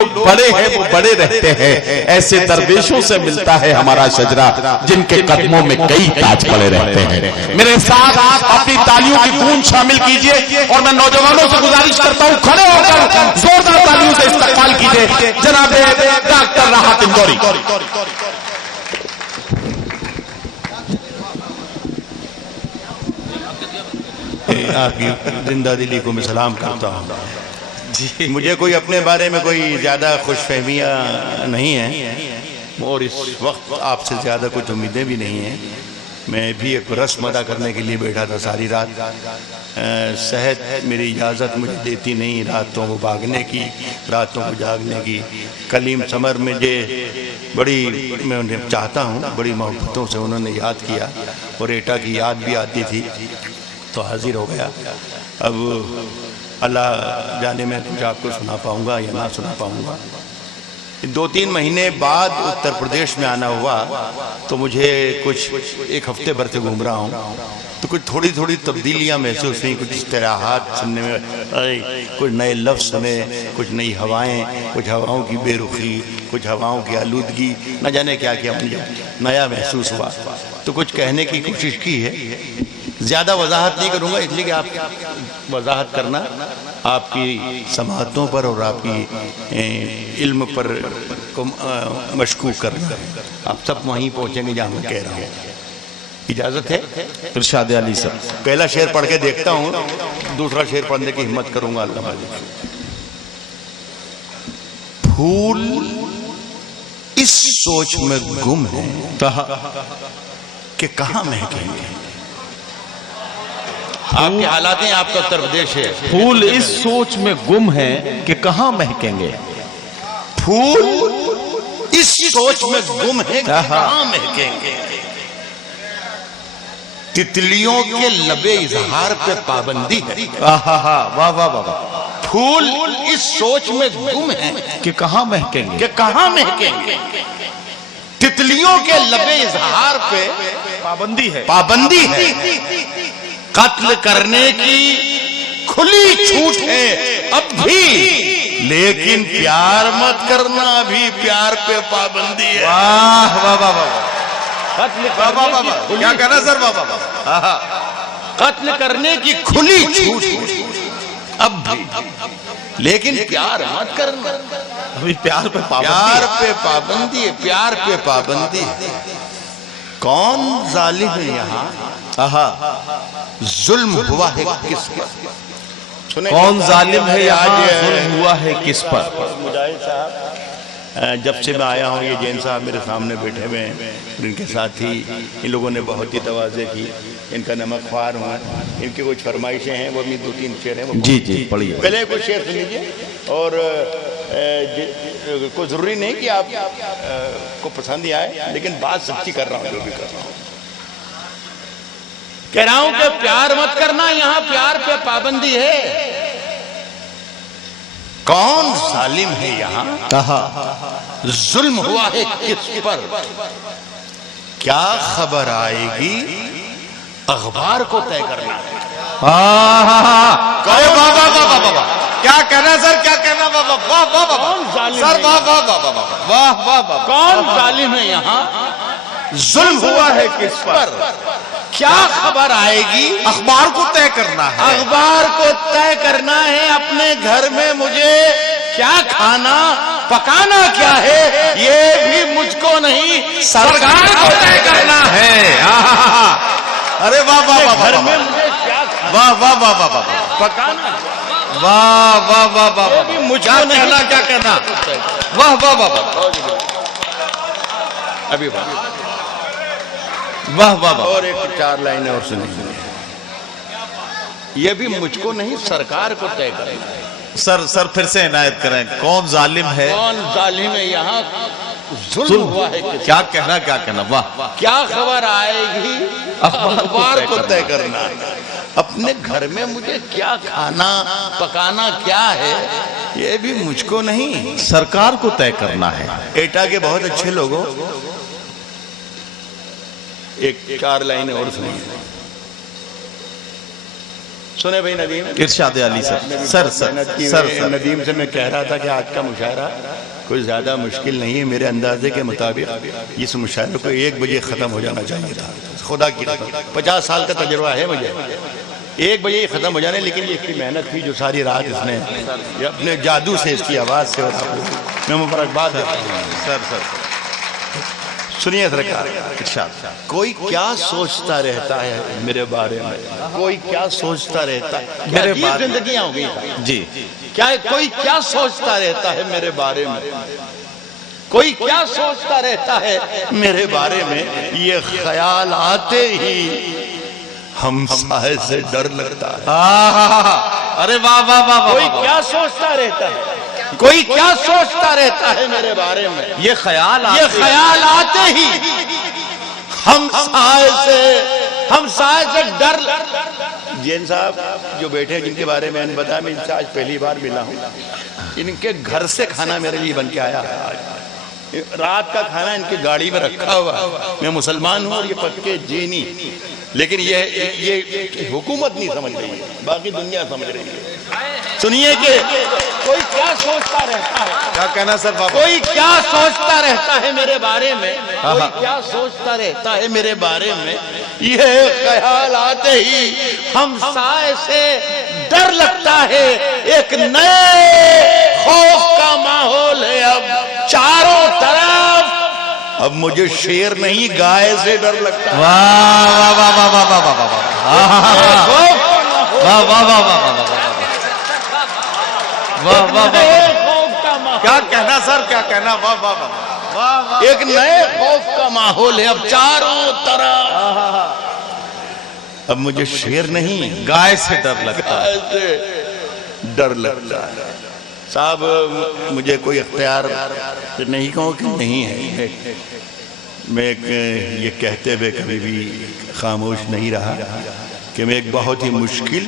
بڑے ہیں وہ بڑے رہتے ہیں، ایسے درویشوں سے ملتا ہے ہمارا شجرہ جن کے قدموں میں کئی تاج پڑے رہتے ہیں۔ میرے ساتھ اپنی تالیوں کی گونج شامل کیجئے اور میں نوجوانوں سے گزارش کرتا ہوں کھڑے ہو کر زوردار تالیوں سے استقبال کیجئے جناب ڈاکٹر راحت اندوری۔ آپ کی زندہ دلی کو میں سلام کرتا ہوں۔ مجھے کوئی اپنے بارے میں کوئی زیادہ خوش فہمیاں نہیں ہیں اور اس وقت آپ سے زیادہ کچھ امیدیں بھی نہیں ہیں۔ میں بھی ایک رسم ادا کرنے کے لیے بیٹھا تھا ساری رات۔ صحت میری اجازت مجھے دیتی نہیں راتوں کو بھاگنے کی، راتوں کو جاگنے کی۔ کلیم سمر مجھے بڑی میں انہیں چاہتا ہوں، بڑی محبتوں سے انہوں نے یاد کیا اور ایٹا کی یاد بھی آتی تھی تو حاضر ہو گیا۔ اب اللہ جانے میں کچھ آپ کو سنا پاؤں گا یا نہ سنا پاؤں گا۔ 2-3 مہینے بعد اتر پردیش میں آنا ہوا تو مجھے کچھ ایک ہفتے بھر سے گھوم رہا ہوں تو کچھ تھوڑی تبدیلیاں محسوس ہوئیں، کچھ اصطلاحات سننے میں، کچھ نئے لفظ سنے، کچھ نئی ہوائیں، کچھ ہواؤں کی بے رخی، کچھ ہواؤں کی آلودگی، نہ جانے کیا مجھے نیا محسوس ہوا تو کچھ کہنے کی کوشش کی ہے۔ زیادہ وضاحت نہیں کروں گا اس لیے کہ آپ وضاحت کرنا آپ کی سماعتوں پر اور آپ کی علم پر مشکوک کرنا، آپ سب وہیں پہنچیں گے جہاں میں کہہ رہا ہوں۔ اجازت ہے؟ ارشاد علی صاحب۔ پہلا شعر پڑھ کے دیکھتا ہوں، دوسرا شعر پڑھنے کی ہمت کروں گا اللہ مالک۔ پھول اس سوچ میں گم ہے کہ کہاں مہکیں گے۔ آپ کے حالات ہیں، آپ کا اتر پردیش ہے۔ پھول اس سوچ میں گم ہے کہ کہاں مہکیں گے۔ پھول اس سوچ میں گم ہے کہ کہاں مہکیں گے۔ تتلیوں کے لبے اظہار پہ پابندی ہے۔ واہ واہ واہ۔ پھول اس سوچ میں گم ہے کہ کہاں مہکیں گے۔ کہ کہاں مہکیں گے۔ تتلیوں کے لبے اظہار پہ پابندی ہے۔ قتل کرنے کی کھلی چھوٹ ہے اب بھی، لیکن پیار مت کرنا، ابھی پیار پہ پابندی ہے۔ واہ واہ واہ واہ۔ کیا کہنا سر؟ قتل کرنے کی کھلی چھوٹ اب بھی، لیکن پیار مت کرنا، ابھی پیار پہ پابندی ہے، پیار پہ پابندی ہے۔ کون ظالم ہے یہاں؟ ظلم ہوا ہے کس پر؟ کون ظالم ہے یہاں؟ ظلم ہوا ہے کس پر؟ مجاہد صاحب جب سے میں آیا ہوں، یہ جین صاحب میرے سامنے بیٹھے ہوئے ہیں، ان کے ساتھ ہی ان لوگوں نے بہت ہی تواضع کی، ان کا نمک خوار ہوا، ان کی کچھ فرمائشیں ہیں، وہ بھی 2-3 شعر ہیں۔ جی پڑھیے۔ پہلے کچھ شعر سن لیجیے، اور کوئی ضروری نہیں کہ آپ کو پسند ہی آئے، لیکن بات سچی کر رہا ہوں، جو بھی کر رہا ہوں۔ کہہ رہا ہوں کہ پیار مت کرنا، یہاں پیار پہ پابندی ہے۔ کون ظالم ہے یہاں؟ ظلم ہوا ہے کس پر؟ کیا خبر آئے گی؟ اخبار کو طے کرنا ہے۔ کیا کہنا سر؟ کیا کہنا؟ سر کون ظالم ہے یہاں؟ ظلم ہوا ہے کس پر؟ کیا خبر آئے گی؟ اخبار کو طے کرنا ہے۔ اخبار کو طے کرنا ہے، اپنے گھر میں مجھے کیا کھانا پکانا کیا ہے، یہ بھی مجھ کو نہیں سرکار کو طے کرنا ہے۔ ارے واہ واہ واہ گھر میں مجھے کیا واہ واہ واہ واہ واہ پکانا، واہ واہ واہ واہ یہ بھی مجھ کو نہیں۔ کیا کہنا؟ واہ واہ واہ ابھی واہ واہ واہ۔ اور ایک 4 لائنیں اور سنیں۔ یہ بھی مجھ کو نہیں سرکار کو طے کرنا ہے۔ سر پھر سے عنایت کریں، کون ظالم ہے؟ کون ظالم ہے یہاں؟ ظلم ہوا ہے کس؟ کیا کہنا؟ واہ۔ کیا خبر آئے گی؟ اخبار کو طے کرنا ہے، اپنے گھر میں مجھے کیا کھانا پکانا کیا ہے، یہ بھی مجھ کو نہیں سرکار کو طے کرنا ہے۔ ایٹا کے بہت اچھے لوگوں، ایک 4 لائنیں اور سنیں۔ سنے بھائی ندیم، ارشاد علی سر سر ندیم سے میں کہہ رہا تھا کہ آج کا مشاعرہ کوئی زیادہ مشکل نہیں ہے، میرے اندازے کے مطابق اس مشاعرے کو 1 بجے ختم ہو جانا چاہیے تھا، خدا کی قسم 50 سال کا تجربہ ہے مجھے، 1 بجے ہی ختم ہو جانے، لیکن یہ اس کی محنت تھی جو ساری رات اس نے یہ اپنے جادو سے، اس کی آواز سے، اور آپ کو میں مبارکباد دیتا ہوں سر سنیے سرکار، ارشاد کوئی کیا سوچتا رہتا ہے میرے بارے میں، کوئی کیا سوچتا رہتا ہے، میرے عجیب بارے زندگیاں ہو گئی جی کیا کوئی کیا سوچتا رہتا ہے میرے بارے میں، کوئی کیا سوچتا رہتا ہے میرے بارے میں، یہ خیال آتے ہی ہمسائے سے ڈر لگتا ہے، ارے واہ واہ واہ کوئی واہ، کیا سوچتا رہتا ہے، کوئی کیا سوچتا رہتا ہے میرے بارے میں، یہ خیال یہ خیال آتے ہی ہمسائے سے ڈر جین صاحب جو بیٹھے ہیں، جن کے بارے میں بتایا، میں ان سے آج پہلی بار ملا ہوں، ان کے گھر سے کھانا میرے لیے بن کے آیا ہے، رات کا کھانا ان کی گاڑی میں رکھا ہوا، میں مسلمان ہوں اور یہ پکے جینی، لیکن یہ حکومت نہیں سمجھ رہی ہے، باقی دنیا سمجھ رہی ہے۔ سنیے کہ کوئی کیا سوچتا رہتا ہے، کیا کہنا سر بابا، کوئی کیا سوچتا رہتا ہے میرے بارے میں، کوئی کیا سوچتا رہتا ہے میرے بارے میں، یہ خیال آتے ہی ہمسائے سے ڈر لگتا ہے، ایک نئے خوف کا ماحول ہے اب چاروں طرف، اب مجھے شیر نہیں گائے سے ڈر لگتا ہے، واہ واہ واہ واہ واہ واہ واہ واہ واہ واہ کیا کہنا سر، کیا کہنا، واہ واہ واہ، ایک نئے خوف کا ماحول ہے اب چاروں طرف، اب مجھے شیر نہیں گائے سے ڈر لگتا ہے، ایسے ڈر لگتا ہے۔ صاحب مجھے کوئی اختیار نہیں کہوں کہ نہیں ہے، میں یہ کہتے ہوئے کبھی بھی خاموش نہیں رہا کہ میں ایک بہت ہی مشکل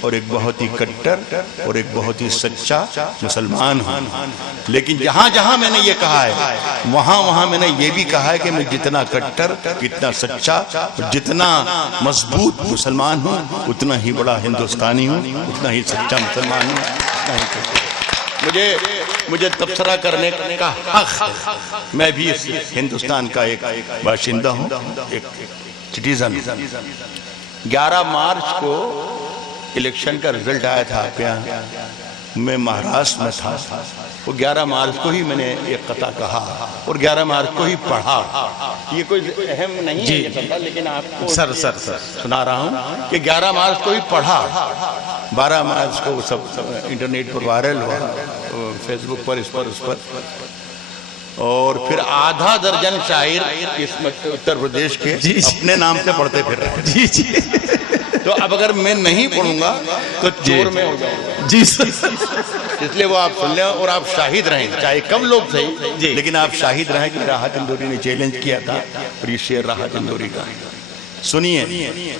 اور ایک بہت ہی کٹر اور ایک بہت ہی سچا مسلمان ہوں، لیکن جہاں جہاں میں نے یہ کہا ہے وہاں میں نے یہ بھی کہا ہے کہ میں جتنا کٹر، جتنا سچا، جتنا مضبوط مسلمان ہوں، اتنا ہی بڑا ہندوستانی ہوں، اتنا ہی سچا مسلمان ہوں، اتنا ہی کٹر۔ مجھے تبصرہ کرنے کا حق، میں بھی اس ہندوستان کا ایک باشندہ ہوں، ایک سٹیزن ہوں۔ 11 مارچ کو الیکشن کا رزلٹ آیا تھا آپ کے یہاں، میں مہاراشٹر میں تھا، وہ 11 مارچ کو ہی میں نے ایک قطعہ کہا اور 11 مارچ کو ہی پڑھا، یہ کوئی اہم نہیں ہے یہ قطعہ، لیکن آپ کو سر سنا رہا ہوں کہ 11 مارچ کو ہی پڑھا، 12 مارچ کو سب انٹرنیٹ پر وائرل ہوا، فیس بک پر، اس پر، اور پھر آدھا درجن شاعر اس اتر پردیش کے اپنے نام سے پڑھتے پھر رہے، جی جی تو اب اگر میں نہیں پڑھوں گا تو چور میں ہو جاؤں گا، جی سر، اس لیے وہ آپ سن لیں اور آپ شاہد رہیں، چاہے کم لوگ صحیح، لیکن آپ شاہد رہیں کہ راحت اندوری نے چیلنج کیا تھا اور یہ شعر راحت اندوری کا۔ سنیے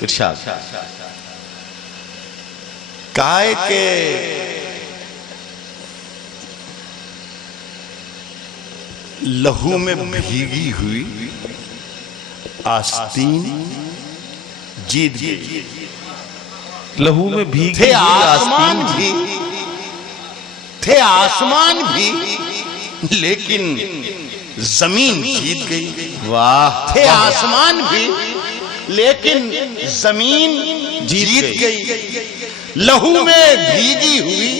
ارشاد، کائے کہ لہو میں بھیگی ہوئی آستین جیت گئی، لہو میں بھیگی تھے ہوئی آسمان آستین بھی، تھے آسمان بھی، لیکن زمین جیت گئی، واہ، تھے آسمان بھی لیکن زمین جیت گئی، لہو میں بھیگی ہوئی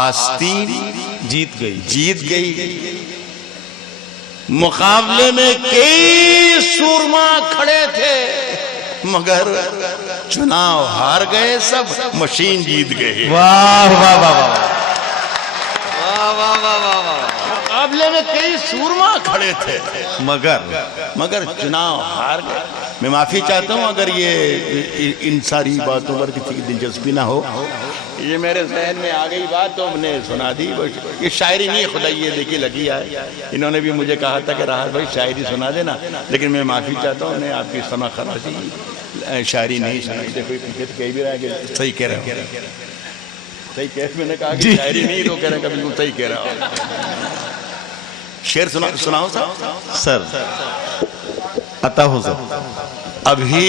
آستین جیت گئی، جیت گئی، مقابلے میں کئی سورما کھڑے تھے مگر چناؤ ہار گئے سب، مشین جیت گئے، واہ واہ واہ واہ واہ واہ واہ واہ، مقابلے میں کئی سورما کھڑے تھے مگر چناؤ ہار گئے۔ میں معافی چاہتا ہوں اگر یہ ان ساری باتوں پر کسی کی دلچسپی نہ ہو، یہ میرے ذہن میں آ گئی بات تو ہم نے سنا دی، یہ شاعری نہیں ہے، خدا یہ دیکھی لگی ہے، انہوں نے بھی مجھے کہا تھا کہ راحت بھائی شاعری سنا دینا، لیکن میں معافی چاہتا ہوں، انہیں آپ کی سما خراشی شاعری نہیں سنائی، دیکھو یہ کہہ بھی رہا ہے کہ صحیح کہہ رہا ہوں، صحیح کہہ، میں نے کہا کہ شاعری نہیں تو کہہ رہا ہے کہ بالکل صحیح کہہ رہا ہوں۔ شعر سناؤ صاحب، سر عطا ہو سر، ابھی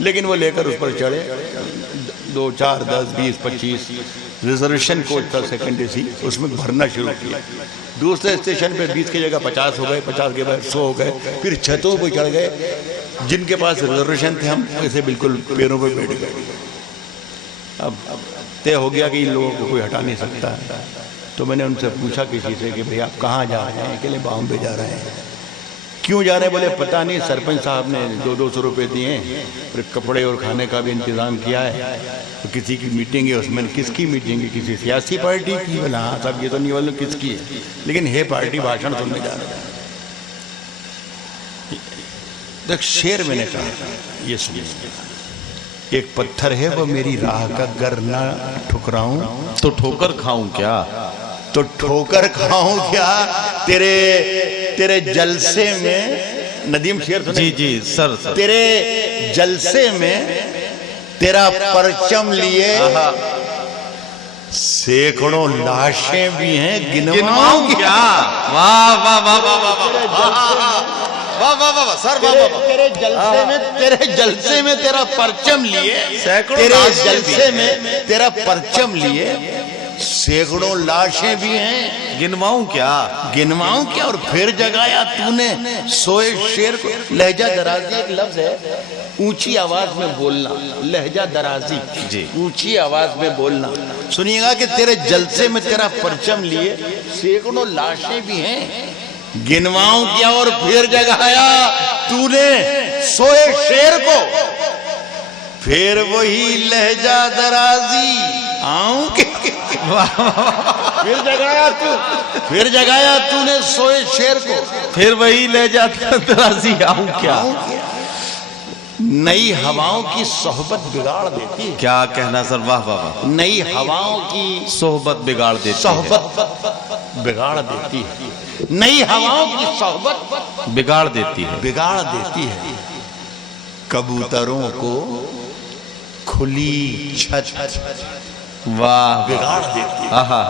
لیکن وہ لے کر اس پر چڑھے 2 4 10 20 25 ریزرویشن کوچ تھا سیکنڈ اے سی، اس میں بھرنا شروع کیا. دوسرے اسٹیشن پہ 20 کی جگہ 50 ہو گئے، 50 کے بعد 100 ہو گئے، پھر چھتوں پہ چڑھ گئے. جن کے پاس ریزرویشن تھے ہم ایسے بالکل پیروں پہ بیٹھ گئے. اب طے ہو گیا کہ ان لوگوں کو کوئی ہٹا نہیں سکتا. تو میں نے ان سے پوچھا کسی سے کہ بھئی آپ کہاں جا رہے ہیں؟ کہ لیں بامبے جا رہے ہیں. کیوں جا رہے ہیں؟ بولے پتہ نہیں، سرپنچ صاحب نے 200 روپے دیے ہیں، پھر کپڑے اور کھانے کا بھی انتظام کیا ہے. تو کسی کی میٹنگ ہے، اس میں کس کی میٹنگ ہے؟ کسی سیاسی پارٹی کی. بولا ہاں صاحب یہ تو نہیں معلوم کس کی ہے، لیکن ہے پارٹی بھاشن سننے جا رہے ہیں. دیکھ شعر میں نے کہا، یہ سنیے. ایک پتھر ہے وہ میری راہ کا، گر نہ ٹھکراؤں تو ٹھوکر کھاؤں کیا؟ تو ٹھوکر کھاؤں کیا؟ تیرے جلسے میں، ندیم شعر سنے. جی جی سر. تیرے جلسے میں تیرا پرچم لیے سینکڑوں لاشیں بھی ہیں، گنواؤں کیا؟ واہ واہ واہ واہ واہ واہ واہ سر واہ واہ. تیرے جلسے میں تیرا پرچم لیے، سینکڑوں تیرے لاشیں جلسے میں تیرا پرچم لیے سینکڑوں لاشیں بھی ہیں، گنواؤں کیا؟ گنواؤں کیا؟ اور پھر جگایا تو نے سوئے شیر کو. لہجہ درازی ایک لفظ ہے، اونچی آواز میں بولنا. لہجہ درازی، جی اونچی آواز میں بولنا. سنیے گا کہ تیرے جلسے میں تیرا پرچم لیے سینکڑوں لاشیں بھی ہیں، گنواؤں کیا؟ اور پھر جگایا تو نے سوئے شیر کو. پھر وہی لہجہ درازی آؤں کہ پھر جگایا تو نے سوئے شیر کو. پھر وہی لہجہ درازی آؤں کیا؟ نئی ہواؤں کی صحبت بگاڑ دیتی ہے. کیا کہنا سر، واہ واہ واہ. نئی ہواؤں کی صحبت بگاڑ دیتی ہے. صحبت بگاڑ دیتی ہے. نئی ہواؤں کی صحبت بگاڑ دیتی ہے. بگاڑ دیتی ہے. کبوتروں کو کھلی چھت واہ بگاڑ دیتی ہے.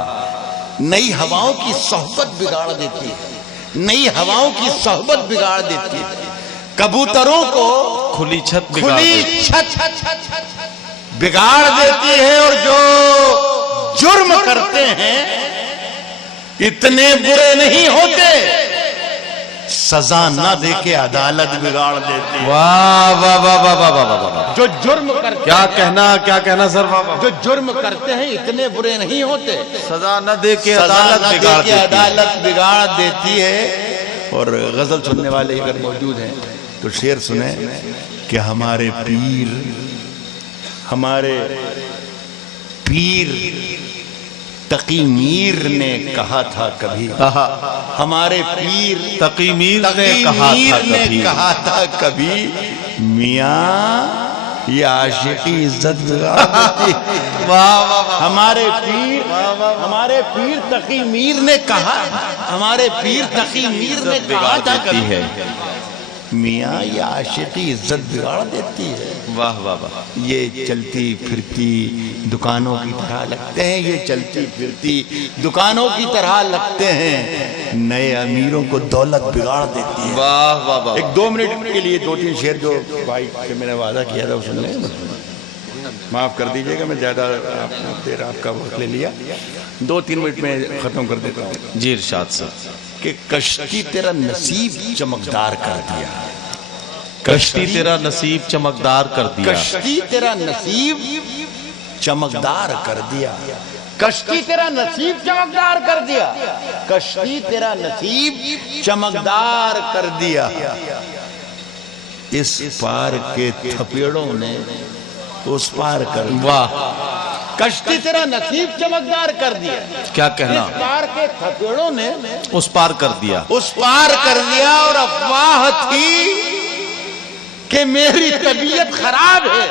نئی ہواؤں کی صحبت بگاڑ دیتی ہے. نئی ہواؤں کی صحبت بگاڑ دیتی ہے. کبوتروں کو کھلی چھت کھلی چھت بگاڑ دیتی ہے. اور جو جرم کرتے ہیں اتنے برے نہیں ہوتے، سزا نہ دے کے عدالت بگاڑ دیتی ہے. واہ واہ واہ واہ واہ واہ واہ. جو جرم کرتے کیا کہنا سر، واہ واہ. جو جرم کرتے ہیں اتنے برے نہیں ہوتے، سزا نہ دے کے سزا عدالت نہ دے بگاڑ کے دیتی ہے. عدالت بگاڑ دیتی ہے. اور غزل سننے والے اگر موجود ہیں تو شعر سنیں کہ ہمارے پیر تقی میر نے کہا تھا کبھی. ہمارے پیر تقی میر نے کہا تھا کبھی، میاں یہ عاشقی عزت بگاڑ دیتی. ہمارے پیر تقی میر نے کہا، ہمارے پیر تقی میر نے کہا تھا کبھی، میاں یہ عاشقی عزت بگاڑ دیتی ہے. واہ واہ واہ. یہ چلتی پھرتی دکانوں کی طرح لگتے ہیں، یہ چلتی پھرتی دکانوں کی طرح لگتے ہیں، نئے امیروں کو دولت بگاڑ دیتی ہے. واہ واہ واہ. ایک 2 منٹ کے لیے 2-3 شعر جو بھائی سے میں نے وعدہ کیا تھا وہ سن لیں. معاف کر دیجئے گا میں زیادہ دیر آپ کا وقت لے لیا. 2-3 منٹ میں ختم کر دیتا ہوں. جی ارشاد سر. کہ کشتی تیرا نصیب چمکدار کر دیا. کشتی تیرا نصیب چمکدار کر دیا. کشتی تیرا نصیب چمکدار کر دیا. کشتی تیرا نصیب چمکدار کر دیا. کشتی تیرا نصیب چمکدار کر دیا. اس پار کے تھپیڑوں نے اس پار کر دیا. واہ. کشتی تیرا نصیب چمکدار کر دیا. کیا کہنا. اس پار کے تھپیڑوں نے اس پار کر دیا. اس پار کر دیا. اور افواہ تھی کہ میری طبیعت خراب ہے،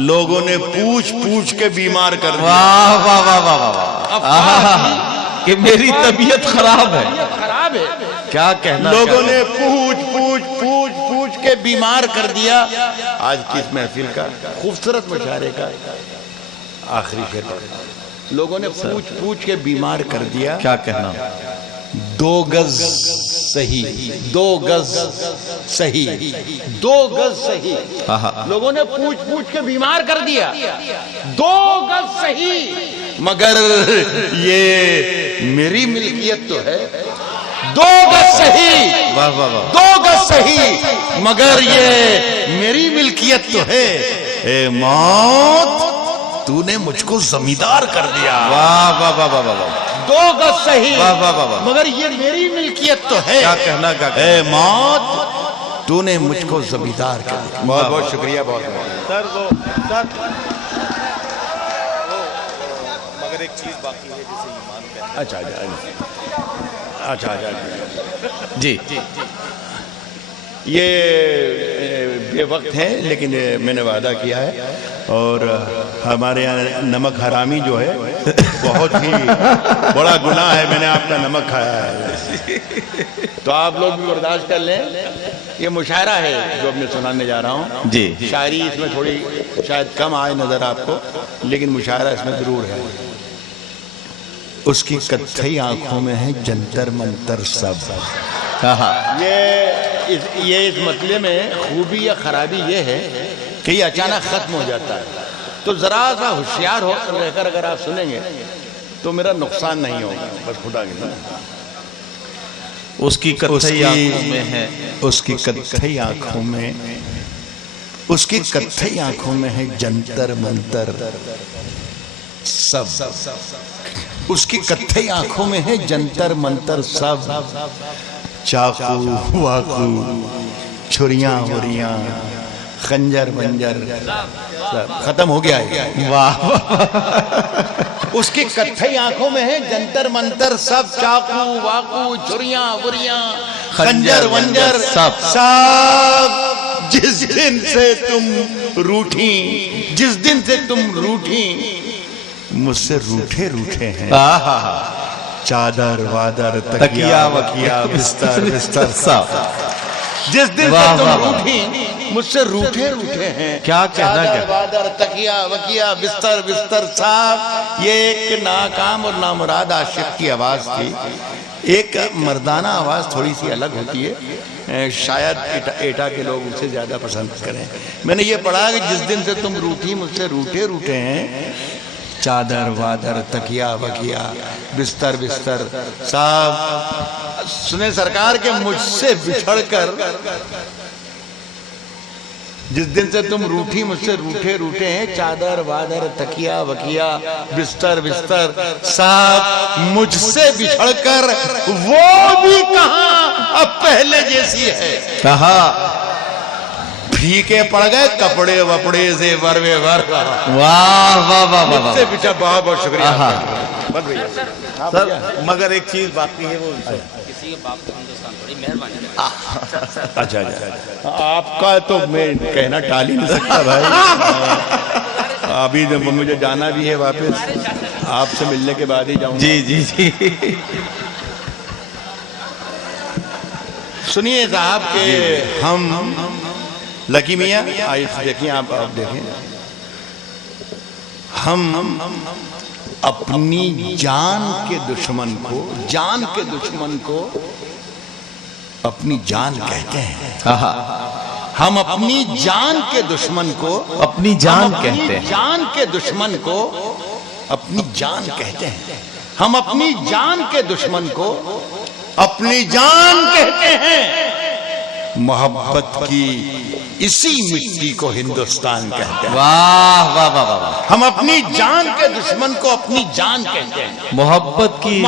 لوگوں نے پوچھ پوچھ کے بیمار کر دیا. واہ واہ واہ واہ واہ. کہ میری طبیعت خراب ہے. کیا کہنا. لوگوں نے پوچھ کے بیمار کر دیا. آج کی اس محفل کا خوبصورت مشاعرے کا آخری شعر. لوگوں نے پوچھ کے بیمار کر دیا. کیا کہنا. 2 گز صحیح، 2 گز صحیح، 2 گز صحیح. لوگوں نے پوچھ پوچھ کے بیمار کر دیا. 2 گز صحیح مگر یہ میری ملکیت تو ہے. 2 گز صحیح، 2 گز صحیح مگر یہ میری ملکیت تو ہے. اے موت تو نے مجھ کو زمیندار کر دیا. واہ واہ واہ واہ واہ. 2 گز صحیح واہ واہ واہ واہ. مگر یہ میری ملکیت تو ہے. کیا کہنا کیا کہنا. اے موت تو نے مجھ کو زمیندار کر دیا. بہت بہت شکریہ. بہت بہت سر وہ سر مگر ایک چیز باقی ہے جسے ایمان کہتے ہیں. اچھا جی یہ بے وقت ہے لیکن میں نے وعدہ کیا ہے. اور ہمارے یہاں نمک حرامی جو ہے بہت ہی بڑا گناہ ہے. میں نے آپ کا نمک کھایا ہے تو آپ لوگ بھی برداشت کر لیں. یہ مشاعرہ ہے جو اب میں سنانے جا رہا ہوں. جی شاعری اس میں تھوڑی شاید کم آئے نظر آپ کو لیکن مشاعرہ اس میں ضرور ہے. اس کی کتھئی آنکھوں میں ہے جنتر منتر سب. یہ اس مسئلے میں خوبی یا خرابی یہ ہے کہ یہ اچانک ختم ہو جاتا ہے. تو ذرا سا ہوشیار ہو رہ کر اگر آپ سنیں گے تو میرا نقصان نہیں ہوگا. بس خدا کی اس کی کتھئی آنکھوں میں ہے. اس کی کتھئی آنکھوں میں اس کی کتھئی آنکھوں میں ہے جنتر منتر سب. اس کی کتھئی آنکھوں میں ہے جنتر منتر سب. چاقو واقو چھریاں وریاں خنجر منجر سب ختم ہو گیا ہے. واہ. اس کی کتھئی آنکھوں میں ہے جنتر منتر سب. چاقو واقو چھریاں وریاں خنجر ونجر سب. جس دن سے تم روٹھی جس دن سے تم روٹھی مجھ سے روٹھے روٹھے ہیں. چادر وادر تکیا وکیا بستر بستر سب. جس دن سے تم روٹھی مجھ سے روٹھے روٹھے ہیں. کیا کہنا چادر وادر تکیا وکیا بستر بستر صاحب. یہ ایک ناکام اور نامراد عاشق کی آواز تھی. ایک مردانہ آواز تھوڑی سی الگ ہوتی ہے شاید ایٹا کے لوگ اسے زیادہ پسند کریں. میں نے یہ پڑھا کہ جس دن سے تم روٹھی مجھ سے روٹھے روٹھے ہیں. چادر وادر تکیا وکیا بستر بستر صاحب. سنیں سرکار کہ مجھ سے بچھڑ کر جس دن سے تم روٹھی مجھ سے روٹھے روٹھے ہیں. چادر وادر تکیا وکیا بستر بستر صاحب. مجھ سے بچھڑ کر وہ بھی کہاں اب پہلے جیسی ہے. کہا پھیکے پڑ گئے کپڑے وپڑے زیور ویور. واہ واہ واہ واہ مجھ سے بچھڑ. بہت بہت شکریہ. سر مگر ایک چیز باقی ہے وہ کسی کے باپ کو ہندوستان بڑی مہربانی. اچھا آپ کا تو میں کہنا ٹال ہی نہیں سکتا بھائی. ابھی مجھے جانا بھی ہے واپس. آپ سے ملنے کے بعد ہی جاؤں. جی جی جی. سنیے صاحب کہ ہم لکی میاں آئیے دیکھیں. آپ دیکھیں. ہم اپنی جان کے دشمن کو اپنی جان کہتے ہیں. ہم اپنی جان کے دشمن کو اپنی جان کہتے ہیں. جان کے دشمن کو اپنی جان کہتے ہیں. ہم اپنی جان کے دشمن کو اپنی جان کہتے ہیں. محبت کی اسی مٹی کو ہندوستان کہتے ہیں. واہ واہ واہ واہ. ہم اپنی جان کے دشمن کو اپنی جان کہتے ہیں. محبت کی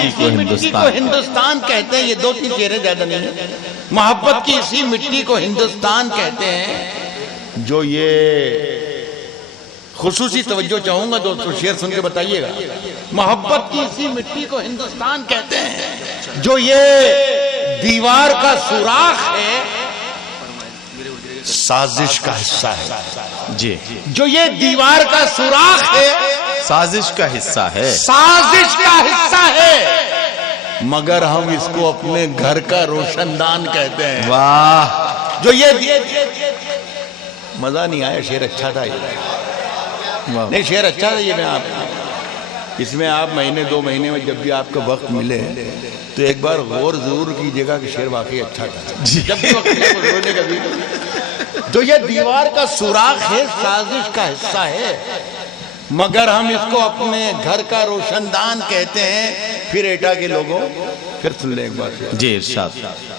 اسی مٹی کو ہندوستان کہتے ہیں. یہ 2-3 چہرے زیادہ نہیں ہیں. محبت کی اسی مٹی کو ہندوستان کہتے ہیں. جو یہ خصوصی توجہ چاہوں گا دوستو شعر سن کے بتائیے گا. محبت کی اسی مٹی کو ہندوستان کہتے ہیں. جو یہ دیوار کا سوراخ ہے سازش کا حصہ ہے. جی. جو یہ دیوار کا سوراخ ہے سازش کا حصہ ہے. سازش کا حصہ ہے. مگر ہم اس کو اپنے گھر کا روشن دان کہتے ہیں. واہ. جو یہ مزہ نہیں آیا. شعر اچھا تھا. یہ نہیں شعر اچھا تھا. یہ میں آپ اس میں آپ مہینے 2 مہینے میں جب بھی آپ کا وقت ملے تو ایک بار غور ضرور کیجیے گا کہ شعر واقعی اچھا تھا جب بھی وقت ملے وہ رونے کا بھی تو یہ دیوار کا سوراخ ہے سازش کا حصہ ہے مگر ہم اس کو اپنے گھر کا روشن دان کہتے ہیں پھر ایٹا کے لوگوں پھر سن لیں ایک بار جی ارشاد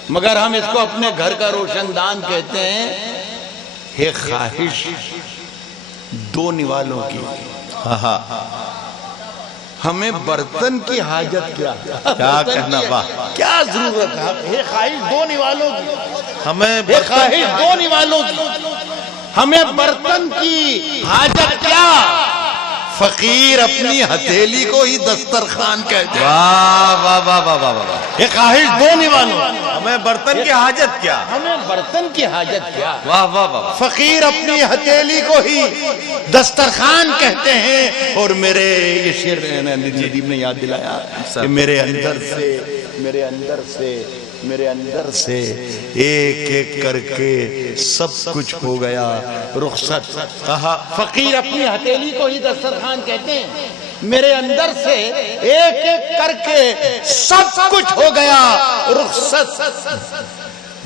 مگر ہم اس کو اپنے گھر کا روشن دان کہتے ہیں ہے خواہش 2 نوالوں کی ہمیں برتن کی حاجت کیا کیا کہنا واہ کیا ضرورت ہے خواہش 2 نوالوں کی ہمیں ہے خواہش 2 نوالوں کی ہمیں برتن کی حاجت کیا فقیر اپنی ہتھیلی کو ہی دسترخوان کہتے ہیں واہ واہ واہ واہ واہ واہ یہ خواہش 2 نوالوں ہمیں برتن کی حاجت کیا ہمیں برتن کی حاجت کیا واہ واہ واہ فقیر اپنی ہتھیلی کو ہی دسترخوان کہتے ہیں اور میرے یہ شعر ندیم نے یاد دلایا کہ میرے اندر سے ایک ایک کر کے سب کچھ ہو گیا رخصت فقیر اپنی ہتھیلی کو ہی دسترخوان کہتے ہیں میرے اندر سے ایک ایک کر کے سب کچھ ہو گیا رخصت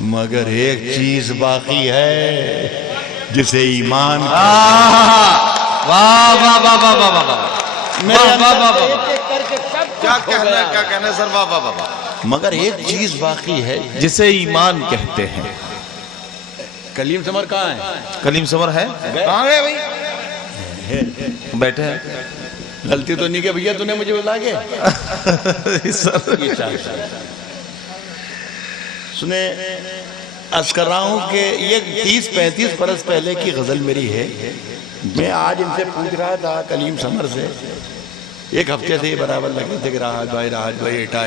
مگر ایک چیز باقی ہے جسے ایمان واہ واہ واہ واہ واہ واہ میرے واہ واہ اندر واہ سے ایک ایک کر کے سب کیا کچھ ہو کہنا ہے گیا کیا کہنا ہے سر واہ واہ واہ واہ مگر ایک چیز باقی ہے جسے ایمان کہتے ہیں کلیم سمر کہاں ہے کلیم سمر ہے کہاں گئے بھائی بیٹھے ہیں غلطی تو نہیں کہ بھیا تو نے مجھے بتا کے سنے عرض کر رہا ہوں کہ یہ 30-35 برس پہلے کی غزل میری ہے میں آج ان سے پوچھ رہا تھا کلیم سمر سے 1 ہفتے سے یہ برابر لگے تھے کہ راحت بھائی ایٹا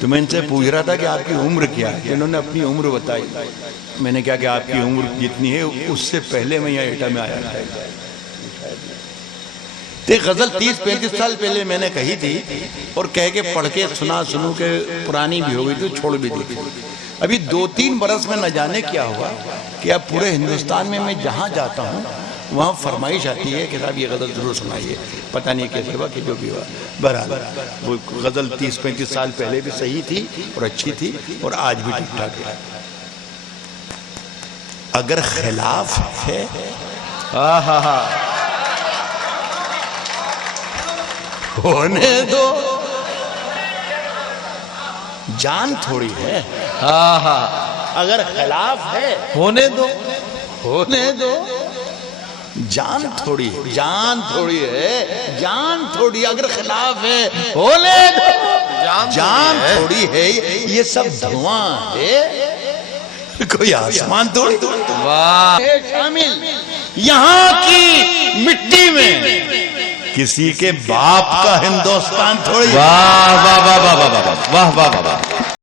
تو میں ان سے پوچھ رہا تھا کہ آپ کی عمر کیا ہے انہوں نے اپنی عمر بتائی میں نے کہا کہ آپ کی عمر جتنی ہے اس سے پہلے میں یہاں ایٹا میں آیا تھا غزل 30-35 سال پہلے میں نے کہی تھی اور کہہ کے پڑھ کے سنوں کہ پرانی بھی ہو گئی تو چھوڑ بھی دی ابھی 2-3 برس میں نہ جانے کیا ہوا کہ اب پورے ہندوستان میں جہاں جاتا ہوں وہاں فرمائش آتی ہے کہ صاحب یہ غزل ضرور سنائیے پتہ نہیں کیسے ہوا کہ جو بھی ہوا بہرحال وہ غزل 30-35 سال پہلے بھی صحیح تھی اور اچھی تھی اور آج بھی ٹھیک ٹھاک ہے اگر خلاف ہے ہونے دو جان تھوڑی ہے اگر خلاف ہے ہونے دو جان تھوڑی ہے جان تھوڑی اگر خلاف ہے ہونے دو جان تھوڑی ہے یہ سب دھواں ہے کوئی آسمان تھوڑی شامل یہاں کی مٹی میں کسی کے باپ کا ہندوستان تھوڑی واہ واہ واہ واہ واہ واہ واہ واہ واہ